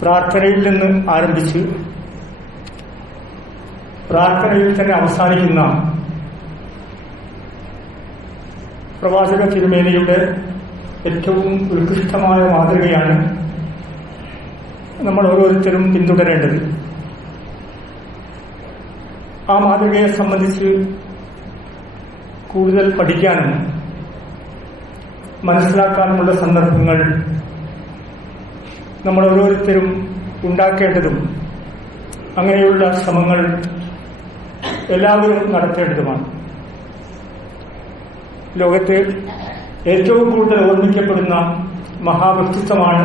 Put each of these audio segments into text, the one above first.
പ്രാർത്ഥനയിൽ നിന്ന് ആരംഭിച്ച് പ്രാർത്ഥനയിൽ തന്നെ അവസാനിക്കുന്ന പ്രവാചക തിരുമേനയുടെ ഏറ്റവും ഉത്കൃഷ്ടമായ മാതൃകയാണ് നമ്മൾ ഓരോരുത്തരും പിന്തുടരേണ്ടത്. ആ മാതൃകയെ സംബന്ധിച്ച് കൂടുതൽ പഠിക്കാനും മനസ്സിലാക്കാനുമുള്ള സന്ദർഭങ്ങൾ നമ്മൾ ഓരോരുത്തരും ഉണ്ടാക്കേണ്ടതും അങ്ങനെയുള്ള ശ്രമങ്ങൾ എല്ലാവരും നടത്തേണ്ടതുമാണ്. ലോകത്ത് ഏറ്റവും കൂടുതൽ ഓർമ്മിക്കപ്പെടുന്ന മഹാവ്യക്തിത്വമാണ്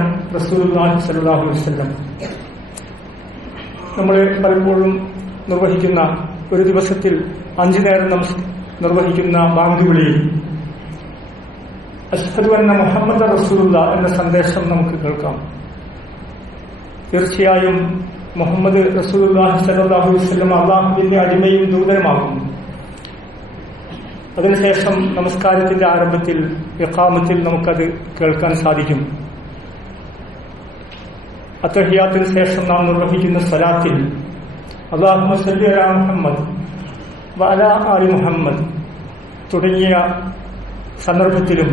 സ്വല്ലല്ലാഹു അലൈഹി വസല്ലം. നമ്മൾ പലപ്പോഴും നിർവഹിക്കുന്ന ഒരു ദിവസത്തിൽ അഞ്ചു നേരം നമസ് നിർവഹിക്കുന്ന ബാങ്ക് വിളിയിൽ വന്ന മുഹമ്മദ് റസൂലുള്ള എന്ന സന്ദേശം നമുക്ക് കേൾക്കാം. തീർച്ചയായും മുഹമ്മദ് റസൂലുള്ളാഹി സ്വല്ലല്ലാഹു അലൈഹി വസല്ലം അള്ളാഹുവിന്റെ അടിമയും ദൂതനുമാകുന്നു. അതിനുശേഷം നമസ്കാരത്തിന്റെ ആരംഭത്തിൽ ഇഖാമത്തിൽ നമുക്കത് കേൾക്കാൻ സാധിക്കും. അത്തഹിയാത്തിന് ശേഷം നാം നിർവഹിക്കുന്ന സ്വലാത്തിൽ അള്ളാഹു സല്ലി അലാ മുഹമ്മദ് ആലി മുഹമ്മദ് തുടങ്ങിയ സന്ദർഭത്തിലും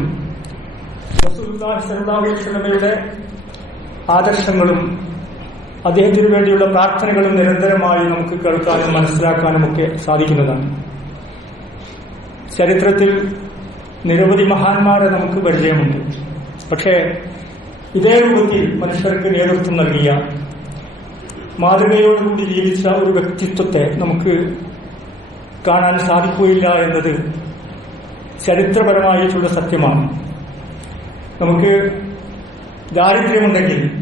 സ്വല്ലല്ലാഹു അലൈഹി വസല്ലമയുടെ ആദർശങ്ങളും അദ്ദേഹത്തിന് വേണ്ടിയുള്ള പ്രാർത്ഥനകളും നിരന്തരമായി നമുക്ക് കേൾക്കാനും മനസ്സിലാക്കാനും ഒക്കെ സാധിക്കുന്നതാണ്. ചരിത്രത്തിൽ നിരവധി മഹാന്മാരെ നമുക്ക് പരിചയമുണ്ട്. പക്ഷേ ഇതേ രൂപത്തിൽ മനുഷ്യർക്ക് നേതൃത്വം നൽകിയ മാതൃകയോടുകൂടി ജീവിച്ച ഒരു വ്യക്തിത്വത്തെ നമുക്ക് കാണാൻ സാധിക്കുകയില്ല എന്നത് ചരിത്രപരമായിട്ടുള്ള സത്യമാണ്. നമുക്ക് ദാരിദ്ര്യമുണ്ടെങ്കിൽ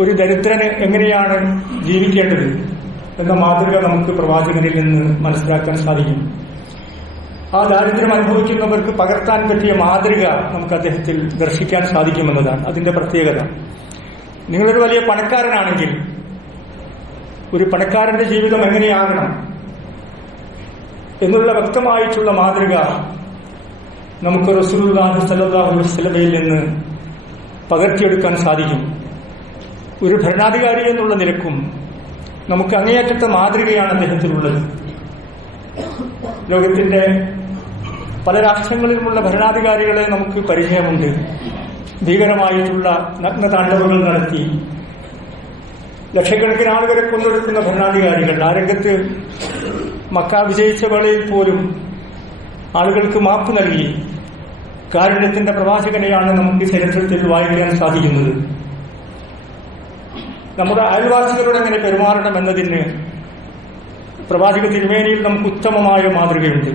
ഒരു ദരിദ്രന് എങ്ങനെയാണ് ജീവിക്കേണ്ടത് എന്ന മാതൃക നമുക്ക് പ്രവാചകനിൽ നിന്ന് മനസ്സിലാക്കാൻ സാധിക്കും. ആ ദാരിദ്ര്യം അനുഭവിക്കുന്നവർക്ക് പകർത്താൻ പറ്റിയ മാതൃക നമുക്ക് അദ്ദേഹത്തിൽ ദർശിക്കാൻ സാധിക്കുമെന്നതാണ് അതിന്റെ പ്രത്യേകത. നിങ്ങളൊരു വലിയ പണക്കാരനാണെങ്കിൽ ഒരു പണക്കാരന്റെ ജീവിതം എങ്ങനെയാകണം എന്നുള്ള വ്യക്തമായിട്ടുള്ള മാതൃക നമുക്ക് റസൂലുള്ളാഹി സല്ലാഹു അലൈഹി വസല്ലമയിൽ നിന്ന് പകർത്തിയെടുക്കാൻ സാധിക്കും. ഒരു ഭരണാധികാരി എന്നുള്ള നിലക്കും നമുക്ക് അങ്ങേയറ്റത്തെ മാതൃകയാണ് അദ്ദേഹത്തിലുള്ളത് ലോകത്തിന്റെ പല രാഷ്ട്രങ്ങളിലുമുള്ള ഭരണാധികാരികളെ നമുക്ക് പരിചയമുണ്ട്. ഭീകരമായിട്ടുള്ള നഗ്നതാണ്ഡവങ്ങൾ നടത്തി. ലക്ഷക്കണക്കിന് ആളുകളെ കൊന്നൊടുക്കുന്ന ഭരണാധികാരികൾ. ആ രംഗത്ത് മക്ക വിജയിച്ച വേളയിൽ പോലും ആളുകൾക്ക് മാപ്പ് നൽകി. കാരുണ്യത്തിന്റെ പ്രവാചകനെയാണ് നമുക്ക് ചരിത്രത്തിൽ വായിക്കാൻ സാധിക്കുന്നത്. നമ്മുടെ അയൽവാസികളോട് എങ്ങനെ പെരുമാറണം എന്നതിന് പ്രവാചക തിരുമേനിയിൽ നമുക്ക് ഉത്തമമായ മാതൃകയുണ്ട്.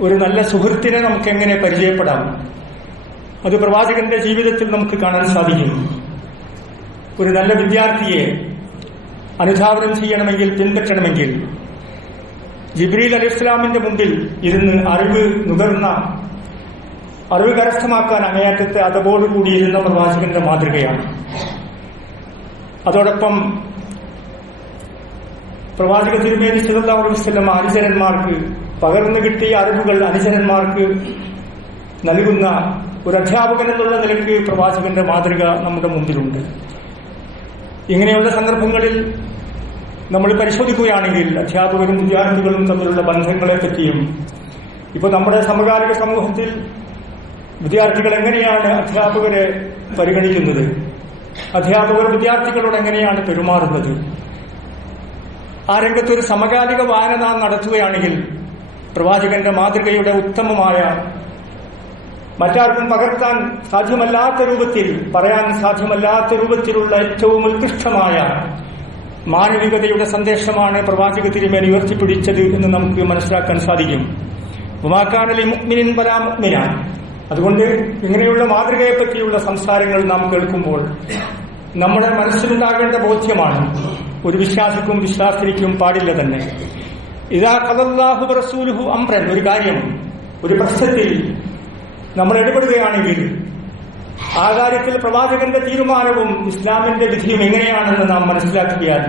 ഒരു നല്ല സുഹൃത്തിനെ നമുക്ക് എങ്ങനെ പരിചയപ്പെടാം? അത് പ്രവാചകന്റെ ജീവിതത്തിൽ നമുക്ക് കാണാൻ സാധിക്കും. ഒരു നല്ല വിദ്യാർത്ഥിയെ അനുധാവനം ചെയ്യണമെങ്കിൽ പിൻപറ്റണമെങ്കിൽ ജിബ്രീൽ അലി ഇസ്ലാമിന്റെ മുമ്പിൽ ഇരുന്ന് അറിവ് നുകർന്ന അറിവ് കരസ്ഥമാക്കാൻ അങ്ങേയറ്റത്തെ അതവോടുകൂടി ഇരുന്ന പ്രവാചകന്റെ മാതൃകയാണ്. അതോടൊപ്പം പ്രവാചക തിരുമേനി വസല്ലം അനുചരന്മാർക്ക് പകർന്നു കിട്ടിയ അറിവുകൾ അനുചരന്മാർക്ക് നൽകുന്ന ഒരു അധ്യാപകൻ എന്നുള്ള നിലയ്ക്ക് പ്രവാചകന്റെ മാതൃക നമ്മുടെ മുമ്പിലുണ്ട്. ഇങ്ങനെയുള്ള സന്ദർഭങ്ങളിൽ നമ്മൾ പരിശോധിക്കുകയാണെങ്കിൽ അധ്യാപകരും വിദ്യാർത്ഥികളും തമ്മിലുള്ള ബന്ധങ്ങളെ പറ്റിയും ഇപ്പൊ നമ്മുടെ സമകാലിക സമൂഹത്തിൽ വിദ്യാർത്ഥികൾ എങ്ങനെയാണ് അധ്യാപകരെ പരിഗണിക്കുന്നത്? അധ്യാപകർ വിദ്യാർത്ഥികളോട് എങ്ങനെയാണ് പെരുമാറുന്നത്? ആ രംഗത്ത് ഒരു സമകാലിക വായന നാം നടത്തുകയാണെങ്കിൽ പ്രവാചകന്റെ മാതൃകയുടെ ഉത്തമമായ മറ്റാർക്കും പകർത്താൻ സാധ്യമല്ലാത്ത രൂപത്തിൽ പറയാൻ സാധ്യമല്ലാത്ത രൂപത്തിലുള്ള ഏറ്റവും ഉത്കൃഷ്ടമായ മാനവികതയുടെ സന്ദേശമാണ് പ്രവാചക തിരുമേനി ഉയർത്തിപ്പിടിച്ചത് എന്ന് നമുക്ക് മനസ്സിലാക്കാൻ സാധിക്കും. ഉമാക്കാനലി മുക്മിനിൻ പരാ മുക്മിന അതുകൊണ്ട് ഇങ്ങനെയുള്ള മാതൃകയെ പറ്റിയുള്ള സംസാരങ്ങൾ നാം കേൾക്കുമ്പോൾ നമ്മുടെ മനസ്സിലുണ്ടാകേണ്ട ബോധ്യമാണ് ഒരു വിശ്വാസിക്കും വിശ്വാസിനിക്കും പാടില്ല തന്നെ. ഇതാ കഥല്ലാഹു റസൂലുഹു അംറൻ ഒരു കാര്യം. ഒരു പ്രശ്നത്തിൽ നമ്മൾ ഇടപെടുകയാണെങ്കിൽ ആ കാര്യത്തിൽ പ്രവാചകന്റെ തീരുമാനവും ഇസ്ലാമിന്റെ വിധിയും എങ്ങനെയാണെന്ന് നാം മനസ്സിലാക്കിയാൽ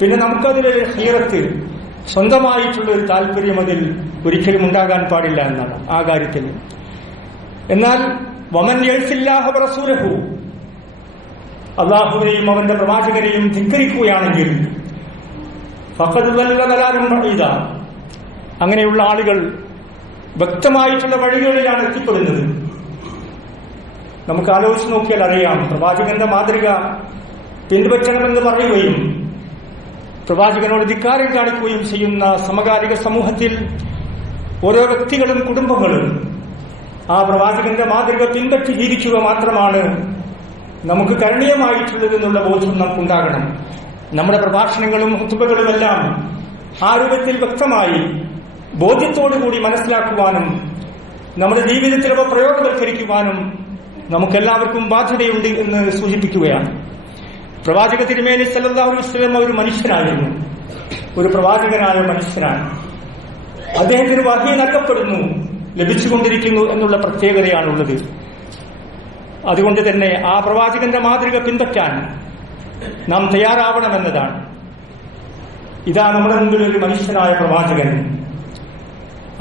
പിന്നെ നമുക്കതിലൊരു ഹീറത്ത് സ്വന്തമായിട്ടുള്ള ഒരു താല്പര്യം അതിൽ ഒരിക്കലും ഉണ്ടാകാൻ പാടില്ല എന്നാണ് ആ കാര്യത്തിൽ. എന്നാൽ വമൻ റസൂലഹു അള്ളാഹുവിനെയും അവന്റെ പ്രവാചകനെയും ധിക്കരിക്കുകയാണെങ്കിൽ. അങ്ങനെയുള്ള ആളുകൾ വ്യക്തമായിട്ടുള്ള വഴികളിലാണ് എത്തിപ്പെടുന്നത് നമുക്ക് ആലോചിച്ച് നോക്കിയാൽ അറിയാം പ്രവാചകന്റെ മാതൃക പിൻപറ്റണമെന്ന് പറയുകയും പ്രവാചകനോട് ധിക്കാരം കാണിക്കുകയും ചെയ്യുന്ന സമകാലിക സമൂഹത്തിൽ ഓരോ വ്യക്തികളും കുടുംബങ്ങളും ആ പ്രവാചകന്റെ മാതൃക പിൻപറ്റി ജീവിക്കുക മാത്രമാണ് നമുക്ക് കരണീയമായിട്ടുള്ളത് എന്നുള്ള ബോധം നമുക്കുണ്ടാകണം. നമ്മുടെ പ്രഭാഷണങ്ങളും ഹുത്തുബകളുമെല്ലാം ആ രൂപത്തിൽ വ്യക്തമായി ബോധ്യത്തോടുകൂടി മനസ്സിലാക്കുവാനും നമ്മുടെ ജീവിതത്തിൽ അവ പ്രയോഗവൽക്കരിക്കുവാനും നമുക്കെല്ലാവർക്കും ബാധ്യതയുണ്ട് എന്ന് സൂചിപ്പിക്കുകയാണ്. പ്രവാചക തിരുമേനി സല്ലല്ലാഹു അലൈഹി വസല്ലം ഒരു മനുഷ്യനായിരുന്നു. ഒരു പ്രവാചകനായ മനുഷ്യനാണ്. അദ്ദേഹത്തിന് വഹി നൽകപ്പെടുന്നു. ലഭിച്ചുകൊണ്ടിരിക്കുന്നു എന്നുള്ള പ്രത്യേകതയാണുള്ളത്. അതുകൊണ്ട് തന്നെ ആ പ്രവാചകന്റെ മാതൃക പിൻപറ്റാൻ നാം തയ്യാറാവണമെന്നതാണ്. ഇതാ നമ്മുടെ മുമ്പിൽ ഒരു മനുഷ്യനായ പ്രവാചകൻ.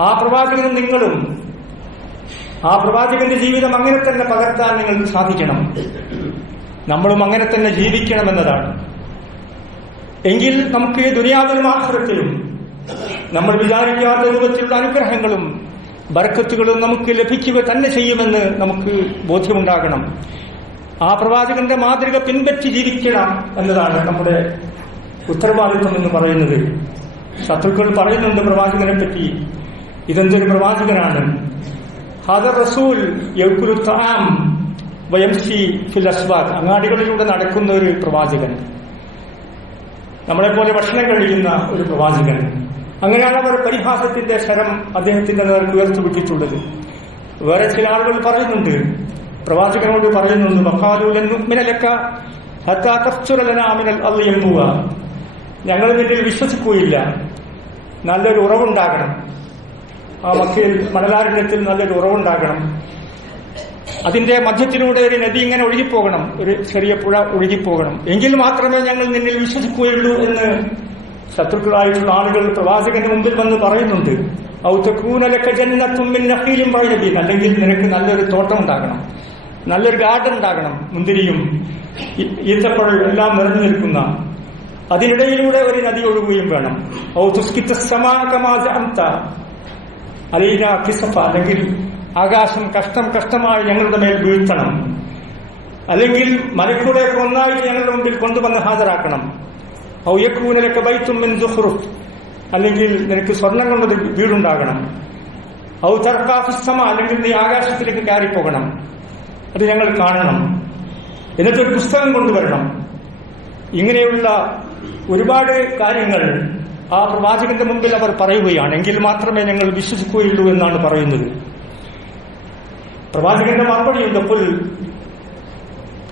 ആ പ്രവാചകനും നിങ്ങളും ആ പ്രവാചകന്റെ ജീവിതം അങ്ങനെ തന്നെ പകർത്താൻ നിങ്ങൾക്ക് സാധിക്കണം. നമ്മളും അങ്ങനെ തന്നെ ജീവിക്കണമെന്നതാണ്. എങ്കിൽ നമുക്ക് ദുനിയാവിലും ആഹ്റത്തിലും നമ്മൾ വിചാരിക്കാത്ത രൂപത്തിലുള്ള അനുഗ്രഹങ്ങളും ബർക്കത്തുകളും നമുക്ക് ലഭിക്കുക തന്നെ ചെയ്യുമെന്ന് നമുക്ക് ബോധ്യമുണ്ടാകണം. ആ പ്രവാചകന്റെ മാതൃക പിൻപറ്റി ജീവിക്കണം എന്നതാണ് നമ്മുടെ ഉത്തരവാദിത്വം എന്ന് പറയുന്നത്. ശത്രുക്കൾ പറയുന്നുണ്ട് പ്രവാചകനെ പറ്റി. ഇതെന്തൊരു പ്രവാചകനാണ്? ഹദർ റസൂൽ യൗക്കുലു തആം വയംശി ഫിൽ അസ്വാദ്. അങ്ങാടികളിലൂടെ നടക്കുന്ന ഒരു പ്രവാചകൻ. നമ്മളെപ്പോലെ ഭക്ഷണം കഴിക്കുന്ന ഒരു പ്രവാചകൻ. അങ്ങനെയാണ് അവർ പരിഹാസത്തിന്റെ ശരം അദ്ദേഹത്തിന്റെ നേർക്ക് ഉയർത്തിവിട്ടിട്ടുള്ളത് വേറെ ചില ആളുകൾ പറയുന്നുണ്ട് പ്രവാചകനോട് പറയുന്നുണ്ട് മഹാലുലക്ക ഹത്താമിനൽ എമ്പുക ഞങ്ങൾ നിന്നിൽ വിശ്വസിക്കുകയില്ല. നല്ലൊരു ഉറവുണ്ടാകണം. ആ മക്കയിൽ മണലാരണ്യത്തിൽ നല്ലൊരു ഉറവുണ്ടാകണം. അതിന്റെ മധ്യത്തിലൂടെ ഒരു നദി ഇങ്ങനെ ഒഴുകിപ്പോകണം. ഒരു ചെറിയ പുഴ ഒഴുകിപ്പോകണം. എങ്കിൽ മാത്രമേ ഞങ്ങൾ നിന്നിൽ വിശ്വസിക്കുകയുള്ളൂ എന്ന് ശത്രുക്കളായിട്ടുള്ള ആളുകൾ പ്രവാചകന്റെ മുമ്പിൽ വന്ന് പറയുന്നുണ്ട് ഔത്തക്കൂനലൊക്കെ ജന്നത്തും നഹീലും പറയുന്നത് അല്ലെങ്കിൽ നിനക്ക് നല്ലൊരു തോട്ടം ഉണ്ടാകണം നല്ലൊരു ഗാർഡൻ ഉണ്ടാകണം മുന്തിരിയും ഈത്തപ്പഴം എല്ലാം നിറഞ്ഞു നിൽക്കുന്ന അതിനിടയിലൂടെ ഒരു നദി ഒഴുകുകയും വേണം. ഔ തുസ്കിത്ത സമാകമാ അന്ത അലീന കിസഫ അല്ലെങ്കിൽ ആകാശം കഷ്ടം കഷ്ടമായി ഞങ്ങളുടെ മേൽ വീഴ്ത്തണം. അല്ലെങ്കിൽ മലക്കൂടെയൊക്കെ ഒന്നായിട്ട് ഞങ്ങളുടെ മുമ്പിൽ കൊണ്ടുവന്ന് ഹാജരാക്കണം. ഔയക്കൂനലൊക്കെ ബൈത്തും മിൻ അല്ലെങ്കിൽ നിനക്ക് സ്വർണം കൊണ്ടൊരു വീടുണ്ടാകണം. ഔ ചർക്കാഫിസ്തമ അല്ലെങ്കിൽ നീ ആകാശത്തിലേക്ക് കയറിപ്പോകണം. അത് ഞങ്ങൾ കാണണം. എന്നിട്ടൊരു പുസ്തകം കൊണ്ടുവരണം. ഇങ്ങനെയുള്ള ഒരുപാട് കാര്യങ്ങൾ ആ പ്രവാചകന്റെ മുമ്പിൽ അവർ പറയുകയാണ്. എങ്കിൽ മാത്രമേ ഞങ്ങൾ വിശ്വസിക്കുകയുള്ളൂ എന്നാണ് പറയുന്നത്. പ്രവാചകന്റെ മറുപടി ഉണ്ടപ്പോൾ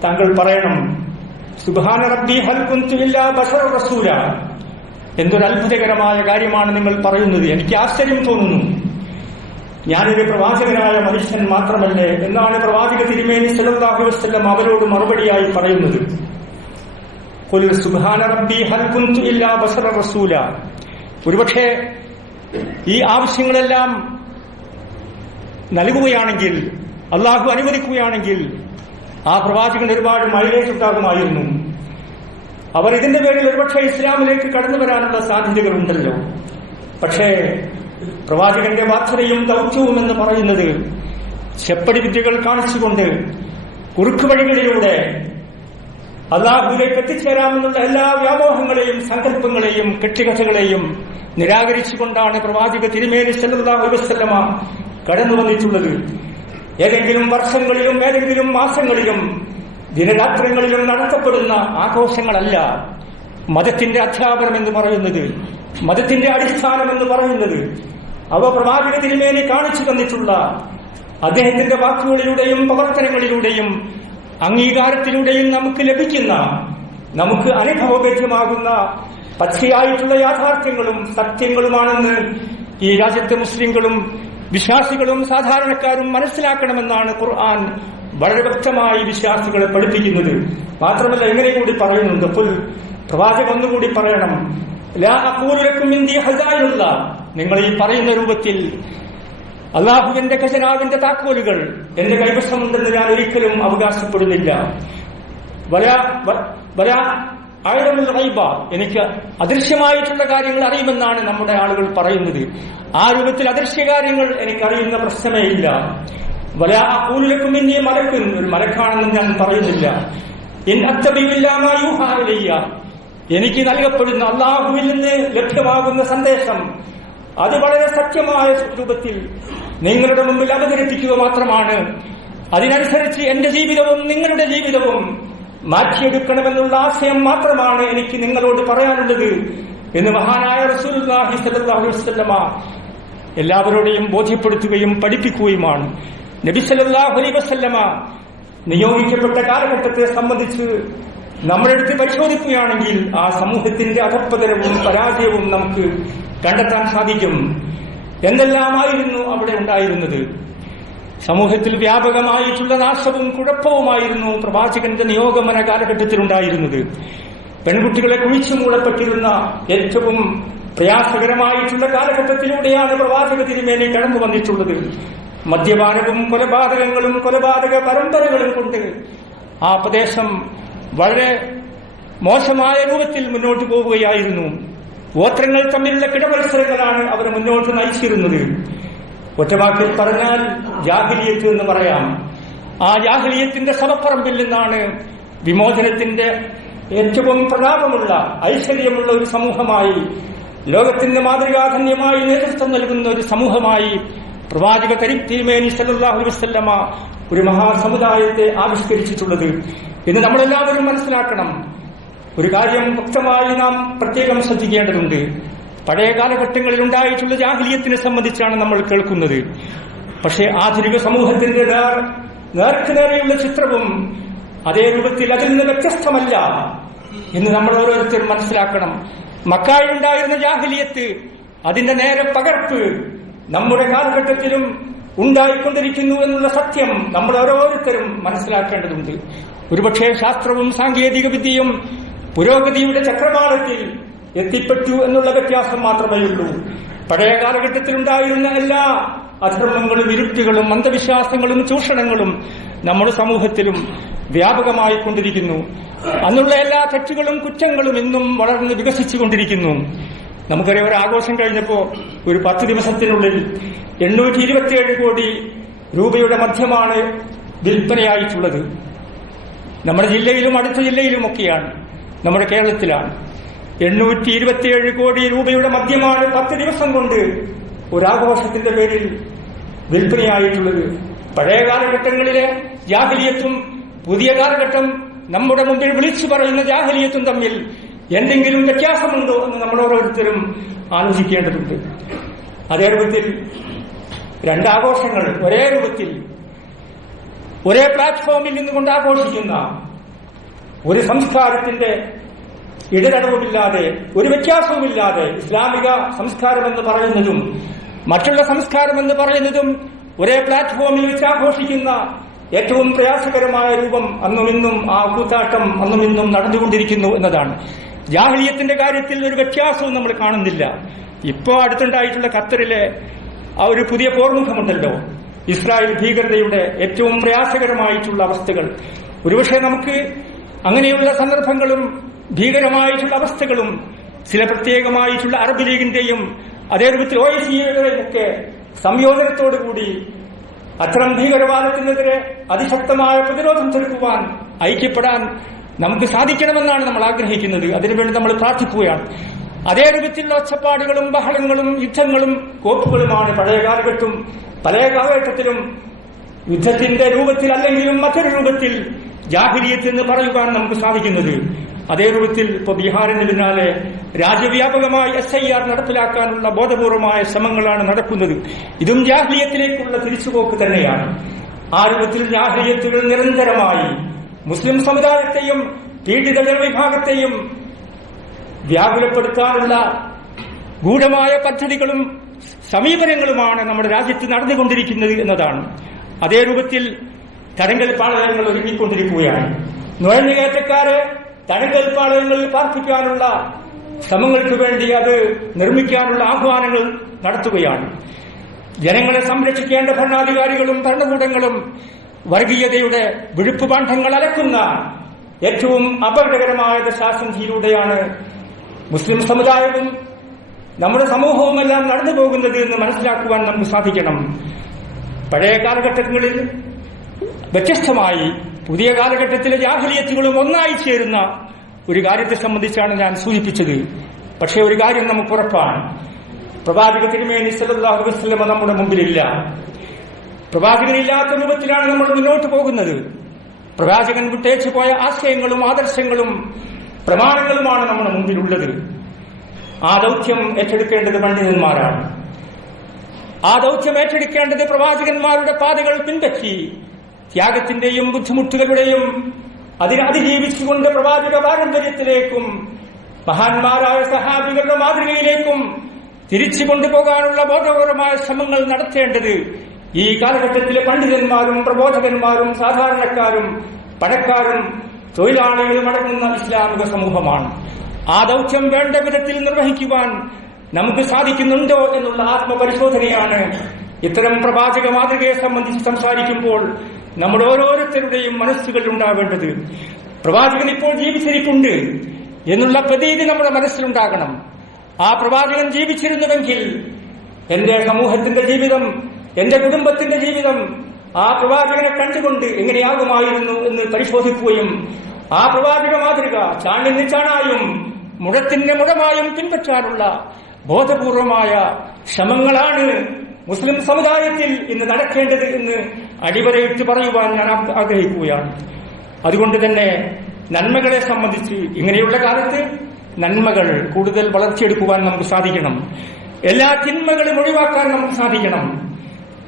താങ്കൾ പറയണം സുബാന റബ്ബി ഹൽ കുന്തു ഇല്ലാ ബശറ റസൂല. എന്തൊരു അത്ഭുതകരമായ കാര്യമാണ് നിങ്ങൾ പറയുന്നത്. എനിക്ക് ആശ്ചര്യം തോന്നുന്നു. ഞാനൊരു പ്രവാചകനായ മനുഷ്യൻ മാത്രമല്ലേ എന്നാണ് പ്രവാചക തിരുമേനി വസല്ലം അവരോട് മറുപടിയായി പറയുന്നത്. ഹൽ കുന്തു റസൂല. ഒരുപക്ഷെ ഈ ആവശ്യങ്ങളെല്ലാം നൽകുകയാണെങ്കിൽ അള്ളാഹു അനുവദിക്കുകയാണെങ്കിൽ ആ പ്രവാചകൻ ഒരുപാട് മൈലേജ് ഉണ്ടാകുമായിരുന്നു. അവർ ഇതിന്റെ പേരിൽ ഒരുപക്ഷെ ഇസ്ലാമിലേക്ക് കടന്നു വരാനുള്ള സാധ്യതകളുണ്ടല്ലോ. പക്ഷേ പ്രവാചകന്റെ വാർത്തയും ദൗത്യവും എന്ന് പറയുന്നത് ചെപ്പടി വിദ്യകൾ കാണിച്ചുകൊണ്ട് കുറുക്കു വഴികളിലൂടെ അള്ളാഹുലേക്ക് എത്തിച്ചേരാമെന്നുള്ള എല്ലാ വ്യാമോഹങ്ങളെയും സങ്കല്പങ്ങളെയും കെട്ടിക്കഥകളെയും നിരാകരിച്ചുകൊണ്ടാണ് പ്രവാചക തിരുമേനി വസല്ലമ കടന്നു വന്നിട്ടുള്ളത്. ഏതെങ്കിലും വർഷങ്ങളിലും ഏതെങ്കിലും മാസങ്ങളിലും ദിനരാത്രങ്ങളിലും നടത്തപ്പെടുന്ന ആഘോഷങ്ങളല്ല മതത്തിന്റെ അധ്യാപനം എന്ന് പറയുന്നത് മതത്തിന്റെ അടിസ്ഥാനം എന്ന് പറയുന്നത്. അവ പ്രവാചക തിരുമേനി കാണിച്ചു തന്നിട്ടുള്ള അദ്ദേഹത്തിന്റെ വാക്കുകളിലൂടെയും പ്രവർത്തനങ്ങളിലൂടെയും അംഗീകാരത്തിലൂടെയും നമുക്ക് ലഭിക്കുന്ന നമുക്ക് അനുഭവവേദ്യമാകുന്ന പച്ചയായിട്ടുള്ള യാഥാർത്ഥ്യങ്ങളും സത്യങ്ങളുമാണെന്ന് ഈ രാജ്യത്തെ മുസ്ലിങ്ങളും വിശ്വാസികളും സാധാരണക്കാരും മനസ്സിലാക്കണമെന്നാണ് ഖുർആൻ വളരെ വ്യക്തമായി വിശ്വാസികളെ പഠിപ്പിക്കുന്നത്. മാത്രമല്ല എങ്ങനെ കൂടി പറയുന്നുണ്ട്. അപ്പോൾ പ്രവാചകൻ ഒന്നുകൂടി പറയണം. നിങ്ങൾ ഈ പറയുന്ന രൂപത്തിൽ അള്ളാഹുവിന്റെ ഖജനാവിന്റെ താക്കോലുകൾ എന്റെ കൈവശമുണ്ടെന്ന് ഞാൻ ഒരിക്കലും അവകാശപ്പെടുന്നില്ല. എനിക്ക് അദൃശ്യമായിട്ടുള്ള കാര്യങ്ങൾ അറിയുമെന്നാണ് നമ്മുടെ ആളുകൾ പറയുന്നത്. ആ രൂപത്തിൽ അദൃശ്യ കാര്യങ്ങൾ എനിക്കറിയുന്ന പ്രശ്നമേ ഇല്ല. വല കൂലിലക്കും ഇനി മലക്കും. ഒരു മലക്കാണെന്ന് ഞാൻ പറയുന്നില്ല. അത്തബിയില്ലാമയൂഹായില്ല എനിക്ക് നൽകപ്പെടുന്ന അള്ളാഹുവിൽ നിന്ന് ലഭ്യമാകുന്ന സന്ദേശം അത് വളരെ സത്യമായ രൂപത്തിൽ നിങ്ങളുടെ മുമ്പിൽ അവതരിപ്പിക്കുക മാത്രമാണ്. അതിനനുസരിച്ച് എന്റെ ജീവിതവും നിങ്ങളുടെ ജീവിതവും മാറ്റിയെടുക്കണമെന്നുള്ള ആശയം മാത്രമാണ് എനിക്ക് നിങ്ങളോട് പറയാനുള്ളത് എന്ന് മഹാനായ റസൂൽ എല്ലാവരോടെയും ബോധ്യപ്പെടുത്തുകയും പഠിപ്പിക്കുകയുമാണ്. നബി സല്ലല്ലാഹു അലൈഹി വസല്ലമ നിയോഗിക്കപ്പെട്ട കാലഘട്ടത്തെ സംബന്ധിച്ച് നമ്മളെടുത്ത് പരിശോധിക്കുകയാണെങ്കിൽ ആ സമൂഹത്തിന്റെ അധപ്പതനവും പരാജയവും നമുക്ക് കണ്ടെത്താൻ സാധിക്കും. എന്തെല്ലാമായിരുന്നു അവിടെ ഉണ്ടായിരുന്നത്? സമൂഹത്തിൽ വ്യാപകമായിട്ടുള്ള നാശവും കുഴപ്പവുമായിരുന്നു പ്രവാചകന്റെ നിയോഗമന കാലഘട്ടത്തിലുണ്ടായിരുന്നത് പെൺകുട്ടികളെ കുഴിച്ചു മൂടപ്പെട്ടിരുന്ന ഏറ്റവും പ്രയാസകരമായിട്ടുള്ള കാലഘട്ടത്തിലൂടെയാണ് പ്രവാചക തിരുമേനി കടന്നു വന്നിട്ടുള്ളത് മദ്യപാനവും കൊലപാതകങ്ങളും കൊലപാതക പരമ്പരകളും കൊണ്ട് ആ പ്രദേശം വളരെ മോശമായ രൂപത്തിൽ മുന്നോട്ട് പോവുകയായിരുന്നു. ഗോത്രങ്ങൾ തമ്മിലുള്ള കിടമത്സരങ്ങളാണ് അവരെ മുന്നോട്ട് നയിച്ചിരുന്നത്. ഒറ്റവാക്കിൽ പറഞ്ഞാൽ ജാഹിലിയത്ത് എന്ന് പറയാം. ആ ജാഹിലിയത്തിന്റെ സമപ്പറമ്പിൽ നിന്നാണ് വിമോചനത്തിന്റെ ഏറ്റവും പ്രതാപമുള്ള ഐശ്വര്യമുള്ള ഒരു സമൂഹമായി ലോകത്തിന്റെ മാതൃകാധന്യമായി നേതൃത്വം നൽകുന്ന ഒരു സമൂഹമായി പ്രവാചക തിരുമേനി സല്ലല്ലാഹു അലൈഹി വസല്ലമ ഒരു മഹാസമുദായത്തെ ആവിഷ്കരിച്ചിട്ടുള്ളത്. എന്ന് നമ്മളെല്ലാവരും മനസ്സിലാക്കണം. ഒരു കാര്യം വ്യക്തമായി നാം പ്രത്യേകം ശ്രദ്ധിക്കേണ്ടതുണ്ട്. പഴയ കാലഘട്ടങ്ങളിൽ ഉണ്ടായിട്ടുള്ള ജാഹ്ലിയത്തിനെ സംബന്ധിച്ചാണ് നമ്മൾ കേൾക്കുന്നത്. പക്ഷേ ആധുനിക സമൂഹത്തിന്റെ നേർ നേർക്കുനേരെയുള്ള ചിത്രവും അതേ രൂപത്തിൽ അതിൽ നിന്ന് വ്യത്യസ്തമല്ല എന്ന് നമ്മൾ ഓരോരുത്തരും മനസ്സിലാക്കണം. മക്കായിലുണ്ടായിരുന്ന ജാഹ്ലിയത്ത് അതിന്റെ നേരെ പകർപ്പ് നമ്മുടെ കാലഘട്ടത്തിലും ഉണ്ടായിക്കൊണ്ടിരിക്കുന്നു എന്നുള്ള സത്യം നമ്മൾ ഓരോരുത്തരും മനസ്സിലാക്കേണ്ടതുണ്ട്. ഒരുപക്ഷെ ശാസ്ത്രവും സാങ്കേതിക വിദ്യയും പുരോഗതിയുടെ ചക്രവാളത്തിൽ എത്തിപ്പെട്ടു എന്നുള്ള വ്യത്യാസം മാത്രമേ ഉള്ളൂ. പഴയ കാലഘട്ടത്തിലുണ്ടായിരുന്ന എല്ലാ അധർമ്മങ്ങളും ഇരുട്ടുകളും അന്ധവിശ്വാസങ്ങളും ചൂഷണങ്ങളും നമ്മുടെ സമൂഹത്തിലും വ്യാപകമായി കൊണ്ടിരിക്കുന്നു. അന്നുള്ള എല്ലാ തെറ്റുകളും കുറ്റങ്ങളും ഇന്നും വളർന്ന് വികസിച്ചുകൊണ്ടിരിക്കുന്നു. നമുക്കറിയാം ഒരു ആഘോഷം കഴിഞ്ഞപ്പോ ഒരു പത്ത് ദിവസത്തിനുള്ളിൽ എണ്ണൂറ്റി ഇരുപത്തിയേഴ് കോടി രൂപയുടെ മധ്യമാണ് വിൽപ്പനയായിട്ടുള്ളത്. നമ്മുടെ ജില്ലയിലും അടുത്ത ജില്ലയിലുമൊക്കെയാണ് നമ്മുടെ കേരളത്തിലാണ്. എണ്ണൂറ്റി ഇരുപത്തിയേഴ് കോടി രൂപയുടെ മദ്യമാണ് പത്ത് ദിവസം കൊണ്ട് ഒരാഘോഷത്തിന്റെ പേരിൽ വിൽപ്പനയായിട്ടുള്ളത്. പഴയ കാലഘട്ടങ്ങളിലെ ജാഹലിയത്തും പുതിയ കാലഘട്ടം നമ്മുടെ മുമ്പിൽ വിളിച്ചു പറയുന്ന ജാഹലിയത്തും തമ്മിൽ എന്തെങ്കിലും വ്യത്യാസമുണ്ടോ എന്ന് നമ്മൾ ഓരോരുത്തരും ആലോചിക്കേണ്ടതുണ്ട്. അതേ രൂപത്തിൽ രണ്ടാഘോഷങ്ങൾ ഒരേ രൂപത്തിൽ ഒരേ പ്ലാറ്റ്ഫോമിൽ നിന്നുകൊണ്ട് ആഘോഷിക്കുന്ന ഒരു സംസ്കാരത്തിന്റെ ഇടതടവുമില്ലാതെ ഒരു വ്യത്യാസവുമില്ലാതെ ഇസ്ലാമിക സംസ്കാരമെന്ന് പറയുന്നതും മറ്റുള്ള സംസ്കാരമെന്ന് പറയുന്നതും ഒരേ പ്ലാറ്റ്ഫോമിൽ വെച്ച് ആഘോഷിക്കുന്ന ഏറ്റവും പ്രയാസകരമായ രൂപം അന്നും ഇന്നും ആ കൂത്താട്ടം അന്നും ഇന്നും നടന്നുകൊണ്ടിരിക്കുന്നു എന്നതാണ്. ജാഹ്ലിയത്തിന്റെ കാര്യത്തിൽ ഒരു വ്യത്യാസവും നമ്മൾ കാണുന്നില്ല. ഇപ്പോ അടുത്തുണ്ടായിട്ടുള്ള ഖത്തറിലെ ആ ഒരു പുതിയ പോർമുഖമുണ്ടല്ലോ. ഇസ്രായേൽ ഭീകരതയുടെ ഏറ്റവും പ്രയാസകരമായിട്ടുള്ള അവസ്ഥകൾ. ഒരുപക്ഷെ നമുക്ക് അങ്ങനെയുള്ള സന്ദർഭങ്ങളും ഭീകരമായിട്ടുള്ള അവസ്ഥകളും ചില പ്രത്യേകമായിട്ടുള്ള അറബ് ലീഗിന്റെയും അതേ രൂപത്തിൽ ഒ ഒക്കെ സംയോജനത്തോടുകൂടി അത്തരം ഭീകരവാദത്തിനെതിരെ അതിശക്തമായ പ്രതിരോധം ചെലുത്തുവാൻ ഐക്യപ്പെടാൻ നമുക്ക് സാധിക്കണമെന്നാണ് നമ്മൾ ആഗ്രഹിക്കുന്നത്. അതിനുവേണ്ടി നമ്മൾ പ്രാർത്ഥിക്കുകയാണ്. അതേ രൂപത്തിലുള്ള ഒച്ചപ്പാടുകളും ബഹളങ്ങളും യുദ്ധങ്ങളും കോപ്പുകളുമാണ് പഴയ കാലഘട്ടം. പഴയ കാലഘട്ടത്തിലും യുദ്ധത്തിന്റെ രൂപത്തിൽ അല്ലെങ്കിലും മറ്റൊരു രൂപത്തിൽ ജാഹിലിയത്ത് എന്ന് പറയുവാൻ നമുക്ക് സാധിക്കുന്നത്. അതേ രൂപത്തിൽ ഇപ്പൊ ബീഹാറിന് പിന്നാലെ രാജ്യവ്യാപകമായി എസ് ഐ ആർ നടപ്പിലാക്കാനുള്ള ബോധപൂർവമായ ശ്രമങ്ങളാണ് നടക്കുന്നത്. ഇതും ജാഹ്ലിയത്തിലേക്കുള്ള തിരിച്ചുപോക്ക് തന്നെയാണ്. ആ രൂപത്തിൽ ജാഹ്ലിയത്തുകൾ നിരന്തരമായി മുസ്ലിം സമുദായത്തെയും പീഡിത ജനവിഭാഗത്തെയും വ്യാകുലപ്പെടുത്താനുള്ള ഗൂഢമായ പദ്ധതികളും സമീപനങ്ങളുമാണ് നമ്മുടെ രാജ്യത്ത് നടന്നുകൊണ്ടിരിക്കുന്നത് എന്നതാണ്. അതേ രൂപത്തിൽ തടങ്കൽ പാളയങ്ങൾ ഒരുങ്ങിക്കൊണ്ടിരിക്കുകയാണ്. നുഴഞ്ഞുകയറ്റക്കാരെ തടങ്കൽ പാളയങ്ങളിൽ പാർപ്പിക്കാനുള്ള ശ്രമങ്ങൾക്ക് വേണ്ടി അത് നിർമ്മിക്കാനുള്ള ആഹ്വാനങ്ങൾ നടത്തുകയാണ്. ജനങ്ങളെ സംരക്ഷിക്കേണ്ട ഭരണാധികാരികളും ഭരണകൂടങ്ങളും വർഗീയതയുടെ വിഴുപ്പുപാഠങ്ങൾ അലക്കുന്ന ഏറ്റവും അപകടകരമായ ദശാസന്ധിയിലൂടെയാണ് മുസ്ലിം സമുദായവും നമ്മുടെ സമൂഹവുമെല്ലാം നടന്നു പോകുന്നത് എന്ന് മനസ്സിലാക്കുവാൻ നമുക്ക് സാധിക്കണം. പഴയ കാലഘട്ടങ്ങളിൽ വ്യത്യസ്തമായി പുതിയ കാലഘട്ടത്തിലെ ജാഹലിയത്തുകളും ഒന്നായി ചേരുന്ന ഒരു കാര്യത്തെ സംബന്ധിച്ചാണ് ഞാൻ സൂചിപ്പിച്ചത്. പക്ഷേ ഒരു കാര്യം നമുക്ക് ഉറപ്പാണ്. പ്രവാചക തിരുമേനി സല്ലല്ലാഹു വസ്ലമ നമ്മുടെ മുമ്പിലില്ല. പ്രവാചകനില്ലാത്ത രൂപത്തിലാണ് നമ്മൾ മുന്നോട്ട് പോകുന്നത്. പ്രവാചകൻ വിട്ടേച്ചു പോയ ആശയങ്ങളും ആദർശങ്ങളും പ്രമാണങ്ങളുമാണ് നമ്മുടെ മുമ്പിലുള്ളത്. ആ ദൗത്യം ഏറ്റെടുക്കേണ്ടത് പണ്ഡിതന്മാരാണ്. ആ ദൗത്യം ഏറ്റെടുക്കേണ്ടത് പ്രവാചകന്മാരുടെ പാതകൾ പിൻപറ്റി ത്യാഗത്തിന്റെയും ബുദ്ധിമുട്ടുകളുടെയും അതിനെ അതിജീവിച്ചുകൊണ്ട് പ്രവാചക പാരമ്പര്യത്തിലേക്കും മഹാന്മാരായ സഹാബികളുടെ മാതൃകയിലേക്കും തിരിച്ചു കൊണ്ടുപോകാനുള്ള ബോധപൂർവമായ ശ്രമങ്ങൾ നടത്തേണ്ടത് ഈ കാലഘട്ടത്തിലെ പണ്ഡിതന്മാരും പ്രബോധകന്മാരും സാധാരണക്കാരും പണക്കാരും തൊഴിലാളികളും അടങ്ങുന്ന ഇസ്ലാമിക സമൂഹമാണ്. ആ ദൗത്യം വേണ്ട വിധത്തിൽ നിർവഹിക്കുവാൻ നമുക്ക് സാധിക്കുന്നുണ്ടോ എന്നുള്ള ആത്മപരിശോധനയാണ് ഇത്തരം പ്രവാചക മാതൃകയെ സംബന്ധിച്ച് സംസാരിക്കുമ്പോൾ നമ്മുടെ ഓരോരുത്തരുടെയും മനസ്സുകളിൽ ഉണ്ടാവേണ്ടത്. പ്രവാചകൻ ഇപ്പോൾ ജീവിച്ചിരിപ്പുണ്ട് എന്നുള്ള പ്രതീതി നമ്മുടെ മനസ്സിലുണ്ടാകണം. ആ പ്രവാചകൻ ജീവിച്ചിരുന്നുവെങ്കിൽ എന്റെ സമൂഹത്തിന്റെ ജീവിതം എന്റെ കുടുംബത്തിന്റെ ജീവിതം ആ പ്രവാചകനെ കണ്ടുകൊണ്ട് എങ്ങനെയാകുമായിരുന്നു എന്ന് പരിശോധിക്കുകയും ആ പ്രവാചക മാതൃക ചാണിന് ചാണായും മുഴത്തിന്റെ മുഴമായും പിൻപറ്റാനുള്ള ബോധപൂർവമായ ശ്രമങ്ങളാണ് മുസ്ലിം സമുദായത്തിൽ ഇന്ന് നടക്കേണ്ടത് എന്ന് അടിവരയിട്ട് പറയുവാൻ ഞാൻ ആഗ്ര- ആഗ്രഹിക്കുകയാണ്. അതുകൊണ്ട് തന്നെ നന്മകളെ സംബന്ധിച്ച് ഇങ്ങനെയുള്ള കാലത്ത് നന്മകൾ കൂടുതൽ വളർത്തിയെടുക്കുവാൻ നമുക്ക് സാധിക്കണം. എല്ലാ തിന്മകളും ഒഴിവാക്കാൻ നമുക്ക് സാധിക്കണം.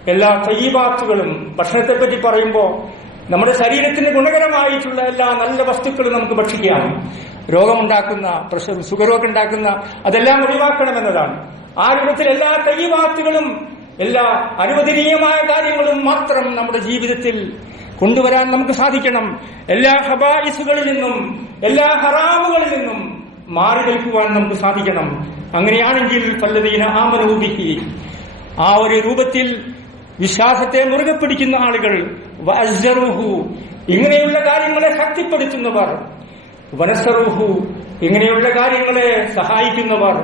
എല്ലാ തയ്യബാത്തുകളും ഭക്ഷണത്തെപ്പറ്റി പറയുമ്പോൾ നമ്മുടെ ശരീരത്തിന് ഗുണകരമായിട്ടുള്ള എല്ലാ നല്ല വസ്തുക്കളും നമുക്ക് ഭക്ഷിക്കാം. രോഗമുണ്ടാക്കുന്ന പ്രഷർ സുഖരോഗം ഉണ്ടാക്കുന്ന അതെല്ലാം ഒഴിവാക്കണം ഒഴിവാക്കണമെന്നതാണ്. ആ രൂപത്തിൽ എല്ലാ തയ്യബാത്തുകളും എല്ലാ അനുവദനീയമായ കാര്യങ്ങളും മാത്രം നമ്മുടെ ജീവിതത്തിൽ കൊണ്ടുവരാൻ നമുക്ക് സാധിക്കണം. എല്ലാ ഹബായിസുകളിൽ നിന്നും എല്ലാ ഹറാമുകളിൽ നിന്നും മാറി നിൽക്കുവാൻ നമുക്ക് സാധിക്കണം. അങ്ങനെയാണെങ്കിൽ പല്ലതീന ആമനൂപിക്ക് ആ ഒരു രൂപത്തിൽ വിശ്വാസത്തെ മുറുകെ പിടിക്കുന്ന ആളുകൾ ഇങ്ങനെയുള്ള കാര്യങ്ങളെ ശക്തിപ്പെടുത്തുന്നവർ വനസറുഹു ഇങ്ങനെയുള്ള കാര്യങ്ങളെ സഹായിക്കുന്നവർ.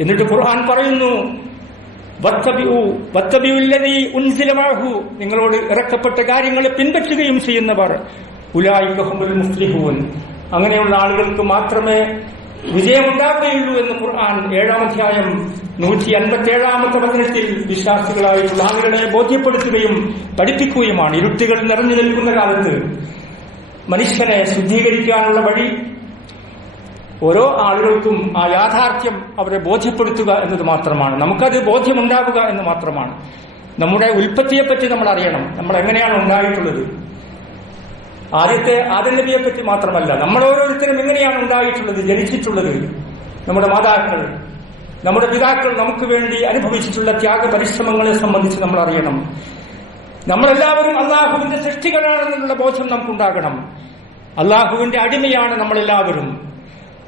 എന്നിട്ട് ഖുർആൻ പറയുന്നു നിങ്ങളോട് ഇറക്കപ്പെട്ട കാര്യങ്ങളെ പിൻപറ്റുകയും ചെയ്യുന്നവർ. ഉലായിക ഹുമുൽ മുഫ്ലിഹൂൻ അങ്ങനെയുള്ള ആളുകൾക്ക് മാത്രമേ വിജയമുണ്ടാവുകയുള്ളൂ എന്ന് ഖുർആൻ ഏഴാം അധ്യായം നൂറ്റി അൻപത്തി ഏഴാമത്തെ വചനത്തിൽ വിശ്വാസികളായിട്ടുള്ള ആളുകളെ ബോധ്യപ്പെടുത്തുകയും പഠിപ്പിക്കുകയുമാണ്. ഇരുട്ടുകൾ നിറഞ്ഞു നിൽക്കുന്ന കാലത്ത് മനുഷ്യനെ ശുദ്ധീകരിക്കാനുള്ള വഴി ഓരോ ആളുകൾക്കും ആ യാഥാർത്ഥ്യം അവരെ ബോധ്യപ്പെടുത്തുക എന്നത് മാത്രമാണ്. നമുക്കത് ബോധ്യമുണ്ടാകുക എന്ന് മാത്രമാണ്. നമ്മുടെ ഉൽപ്പത്തിയെപ്പറ്റി നമ്മൾ അറിയണം നമ്മൾ എങ്ങനെയാണ് ഉണ്ടായിട്ടുള്ളത്? ആദ്യത്തെ ആദ്യ നബിയെ പറ്റി മാത്രമല്ല നമ്മൾ ഓരോരുത്തരും എങ്ങനെയാണ് ഉണ്ടായിട്ടുള്ളത് ജനിച്ചിട്ടുള്ളത് നമ്മുടെ മാതാക്കൾ നമ്മുടെ പിതാക്കൾ നമുക്ക് വേണ്ടി അനുഭവിച്ചിട്ടുള്ള ത്യാഗ പരിശ്രമങ്ങളെ സംബന്ധിച്ച് നമ്മൾ അറിയണം. നമ്മളെല്ലാവരും അള്ളാഹുവിന്റെ സൃഷ്ടികളാണെന്നുള്ള ബോധം നമുക്കുണ്ടാകണം. അള്ളാഹുവിന്റെ അടിമയാണ് നമ്മളെല്ലാവരും.